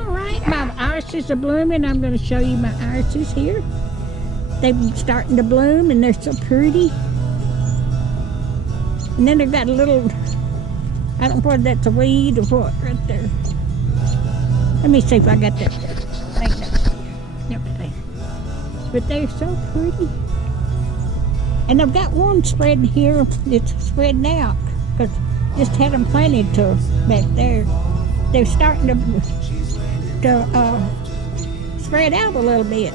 Alright, my irises are blooming. I'm going to show you my irises here. They've been starting to bloom and they're so pretty. And then they've got a little, I don't know whether that's a weed or what, right there. Let me see if I got that thing down. Okay. But they're so pretty. And I've got one spreading here. It's spreading out because just had them planted to back there. They're starting to spread out a little bit.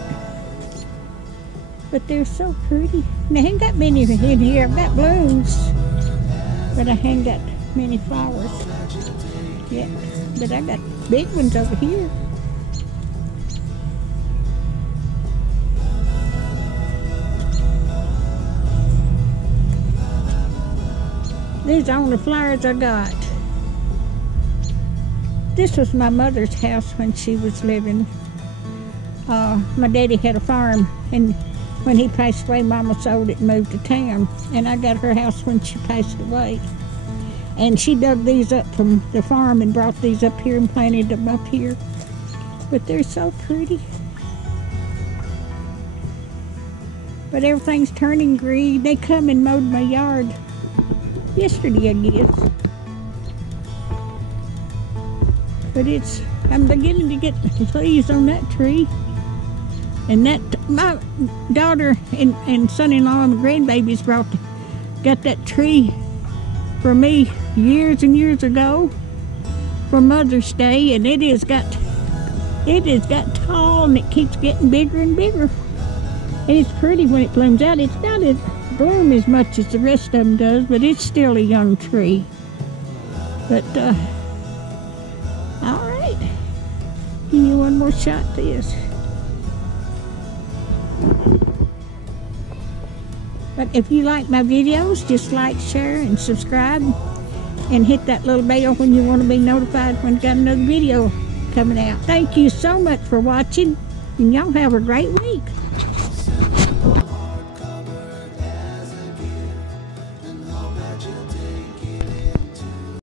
But they're so pretty. And I ain't got many in here. I've got blooms, but I ain't got many flowers yet. But I got big ones over here. These are the flowers I got. This was my mother's house when she was living. My daddy had a farm, and when he passed away, Mama sold it and moved to town. And I got her house when she passed away. And she dug these up from the farm and brought these up here and planted them up here. But they're so pretty. But everything's turning green. They come and mowed my yard yesterday, I guess. But I'm beginning to get leaves on that tree. And my daughter and son-in-law and grandbabies got that tree for me years and years ago for Mother's Day, and it has got tall and it keeps getting bigger and bigger. And it's pretty when it blooms out. It's not as bloom as much as the rest of them does, but it's still a young tree. But all right, give me one more shot at this. But if you like my videos, just like, share, and subscribe, and hit that little bell when you want to be notified when I got another video coming out. Thank you so much for watching, and y'all have a great week.